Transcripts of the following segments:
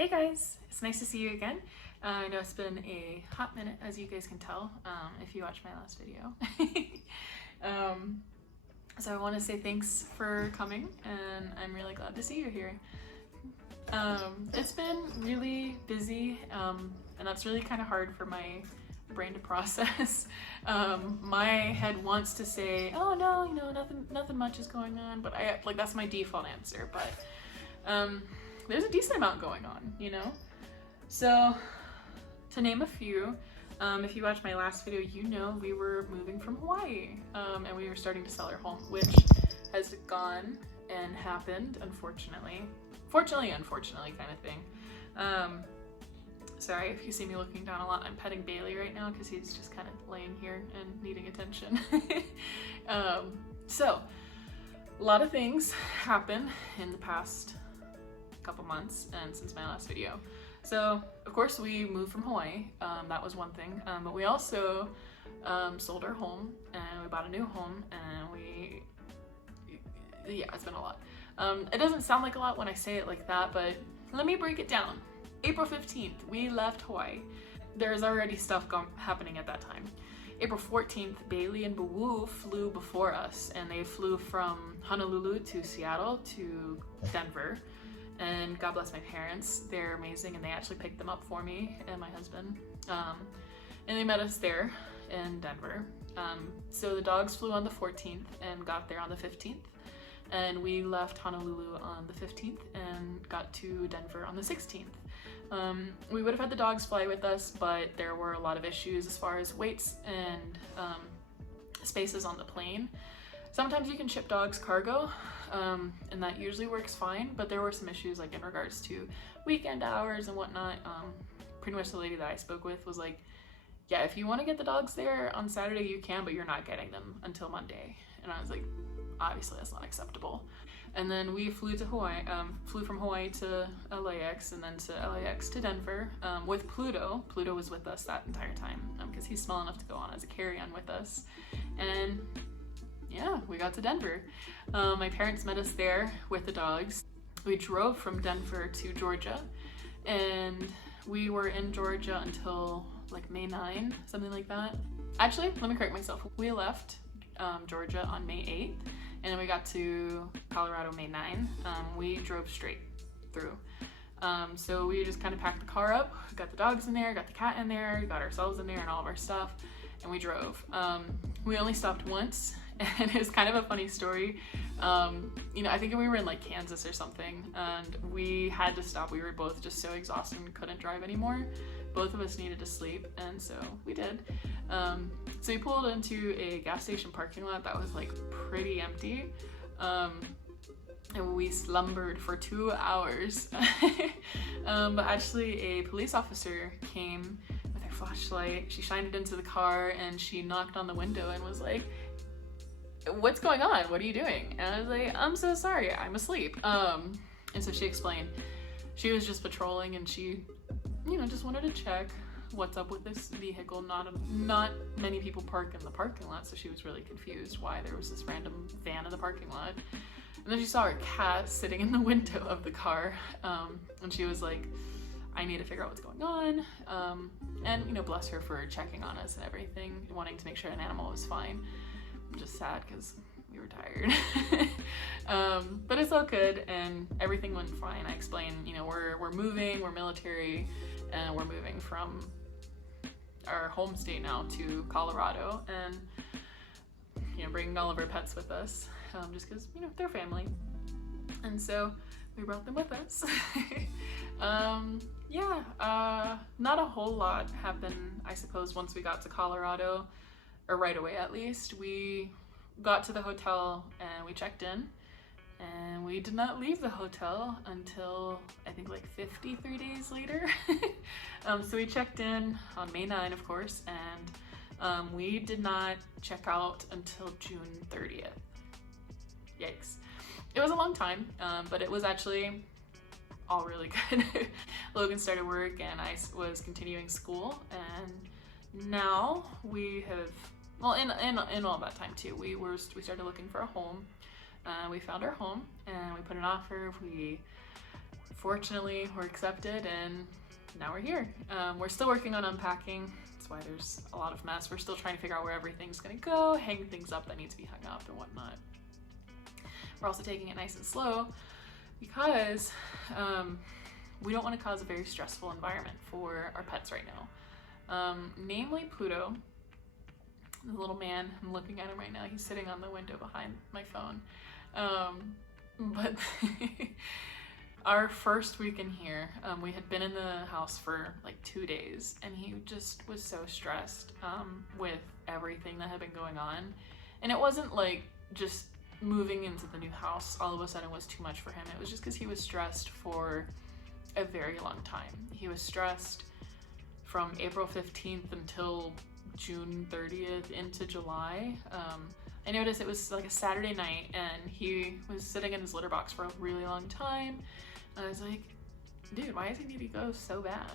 Hey guys, it's nice to see you again. I know it's been a hot minute, as you guys can tell, if you watched my last video. So I want to say thanks for coming, and I'm really glad to see you here. It's been really busy, and that's really kind of hard for my brain to process. My head wants to say, oh no, you know, nothing much is going on, but that's my default answer, but there's a decent amount going on, you know? So, to name a few, if you watched my last video, you know we were moving from Hawaii, and we were starting to sell our home, which has gone and happened, unfortunately. Fortunately, unfortunately kind of thing. Sorry if you see me looking down a lot. I'm petting Bailey right now because he's just kind of laying here and needing attention. So, a lot of things happened in the past couple months and since my last video. So of course we moved from Hawaii, that was one thing, but we also sold our home and we bought a new home, and yeah, it's been a lot. It doesn't sound like a lot when I say it like that, but let me break it down. April 15th, we left Hawaii. There's already stuff happening at that time. April 14th, Bailey and Boo flew before us, and they flew from Honolulu to Seattle to Denver. And God bless my parents, they're amazing, and they actually picked them up for me and my husband. And they met us there in Denver. So the dogs flew on the 14th and got there on the 15th. And we left Honolulu on the 15th and got to Denver on the 16th. We would have had the dogs fly with us, but there were a lot of issues as far as weights and spaces on the plane. Sometimes you can ship dogs cargo, and that usually works fine, but there were some issues like in regards to weekend hours and whatnot. Pretty much the lady that I spoke with was like, yeah, if you want to get the dogs there on Saturday, you can, but you're not getting them until Monday. And I was like, obviously that's not acceptable. And then we flew to Hawaii, flew from Hawaii to LAX, and then to LAX to Denver with Pluto. Pluto was with us that entire time because he's small enough to go on as a carry-on with us. And yeah, we got to Denver. My parents met us there with the dogs. We drove from Denver to Georgia, and we were in Georgia until like May 9, something like that. Actually, let me correct myself. We left Georgia on May 8th, and then we got to Colorado May 9. We drove straight through. So we just kind of packed the car up, got the dogs in there, got the cat in there, got ourselves in there and all of our stuff, and we drove. We only stopped once, and it was kind of a funny story. You know, I think we were in like Kansas or something, and we had to stop. We were both just so exhausted and couldn't drive anymore. Both of us needed to sleep, and so we did. So we pulled into a gas station parking lot that was like pretty empty, and we slumbered for 2 hours. But actually a police officer came with her flashlight. She shined it into the car, and she knocked on the window and was like, what's going on? What are you doing? And I was like, I'm so sorry, I'm asleep. And so she explained she was just patrolling, and she, you know, just wanted to check what's up with this vehicle. Not many people park in the parking lot, so she was really confused why there was this random van in the parking lot. And then she saw her cat sitting in the window of the car, and she was like, I need to figure out what's going on. And, you know, bless her for checking on us and everything, wanting to make sure an animal was fine. I'm just sad because we were tired. But it's all good, and everything went fine. I explained, you know, we're moving, we're military, and we're moving from our home state now to Colorado, and, you know, bringing all of our pets with us, just because, you know, they're family. And so we brought them with us. Yeah, not a whole lot happened, I suppose, once we got to Colorado, or right away at least. We got to the hotel and we checked in, and we did not leave the hotel until I think like 53 days later. So we checked in on May 9, of course, and we did not check out until June 30th. Yikes. It was a long time, but it was actually all really good. Logan started work and I was continuing school, and now we have, well, in all that time too, we started looking for a home. We found our home and we put an offer. We fortunately we're accepted and now we're here. We're still working on unpacking. That's why there's a lot of mess. We're still trying to figure out where everything's gonna go, hang things up that need to be hung up and whatnot. We're also taking it nice and slow because we don't want to cause a very stressful environment for our pets right now. Namely Pluto, the little man. I'm looking at him right now. He's sitting on the window behind my phone. But our first week in here, we had been in the house for like 2 days, and he just was so stressed with everything that had been going on. And it wasn't like just moving into the new house all of a sudden was too much for him. It was just because he was stressed for a very long time. He was stressed from April 15th until June 30th into July. I noticed it was like a Saturday night and he was sitting in his litter box for a really long time. And I was like, dude, why does he need to go so bad?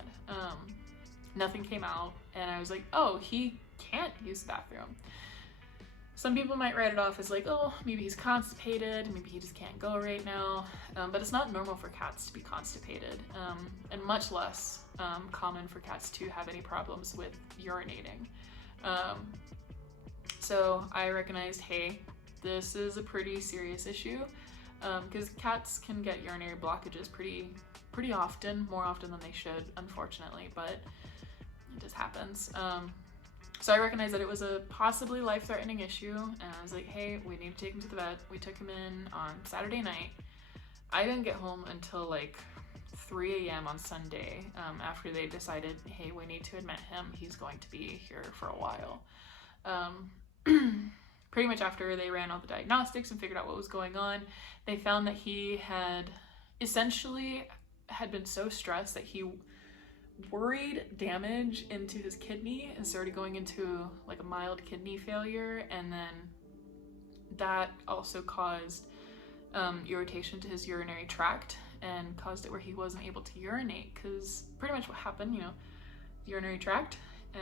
Nothing came out, and I was like, oh, he can't use the bathroom. Some people might write it off as like, oh, maybe he's constipated, maybe he just can't go right now. But it's not normal for cats to be constipated, and much less common for cats to have any problems with urinating. So I recognized, hey, this is a pretty serious issue, because cats can get urinary blockages pretty often, more often than they should, unfortunately, but it just happens. So I recognized that it was a possibly life-threatening issue, and I was like, hey, we need to take him to the vet. We took him in on Saturday night. I didn't get home until like 3 a.m. on Sunday, after they decided, hey, we need to admit him. He's going to be here for a while. Pretty much after they ran all the diagnostics and figured out what was going on, they found that he had been so stressed that he worried damage into his kidney and started going into like a mild kidney failure, and then that also caused irritation to his urinary tract and caused it where he wasn't able to urinate, because pretty much what happened, urinary tract,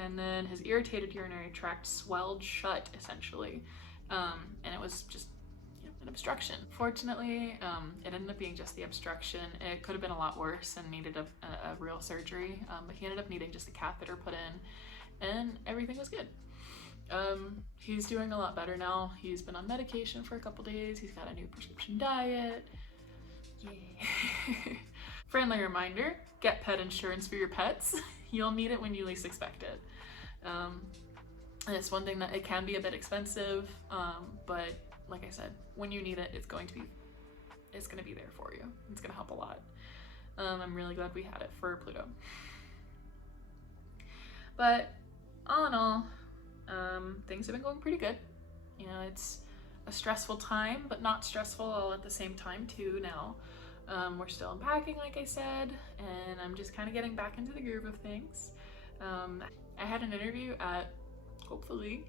and then his irritated urinary tract swelled shut essentially, and it was just an obstruction. Fortunately, it ended up being just the obstruction. It could have been a lot worse and needed a real surgery, but he ended up needing just a catheter put in, and everything was good. He's doing a lot better now. He's been on medication for a couple days. He's got a new prescription diet. Yay. Friendly reminder, get pet insurance for your pets. You'll need it when you least expect it. And it's one thing that it can be a bit expensive, but like I said, when you need it, it's going to be there for you. It's gonna help a lot. I'm really glad we had it for Pluto. But all in all, things have been going pretty good. It's a stressful time, but not stressful all at the same time too now. We're still unpacking, like I said, and I'm just kind of getting back into the groove of things. I had an interview at, hopefully,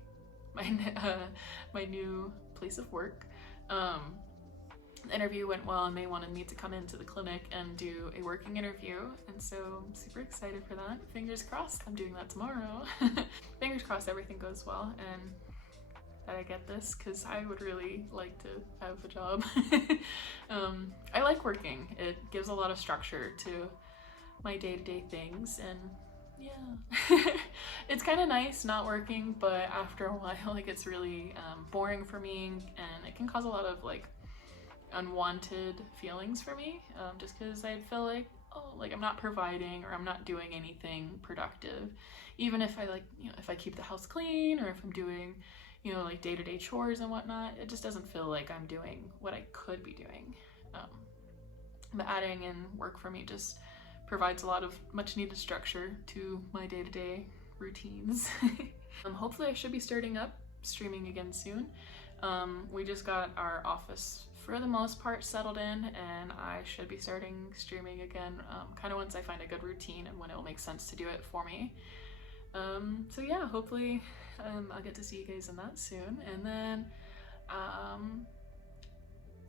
my new place of work. The interview went well and they wanted me to come into the clinic and do a working interview, and so I'm super excited for that. Fingers crossed I'm doing that tomorrow. Fingers crossed everything goes well and that I get this, because I would really like to have a job. I like working. It gives a lot of structure to my day-to-day things, and yeah. It's kind of nice not working, but after a while it gets really boring for me, and it can cause a lot of like unwanted feelings for me, just because I feel like, oh, like I'm not providing or I'm not doing anything productive, even if I if I keep the house clean or if I'm doing like day-to-day chores and whatnot. It just doesn't feel like I'm doing what I could be doing. But adding in work for me just provides a lot of much needed structure to my day-to-day routines. Hopefully I should be starting up streaming again soon. We just got our office for the most part settled in, and I should be starting streaming again kind of once I find a good routine and when it will make sense to do it for me. So yeah, hopefully I'll get to see you guys in that soon. And then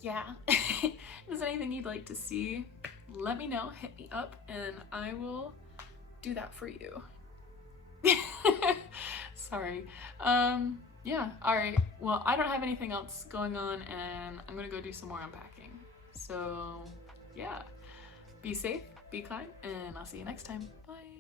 yeah, if there's anything you'd like to see, let me know, hit me up, and I will do that for you. Sorry. Yeah, alright, well, I don't have anything else going on, and I'm gonna go do some more unpacking. So yeah, Be safe, be kind, and I'll see you next time. Bye.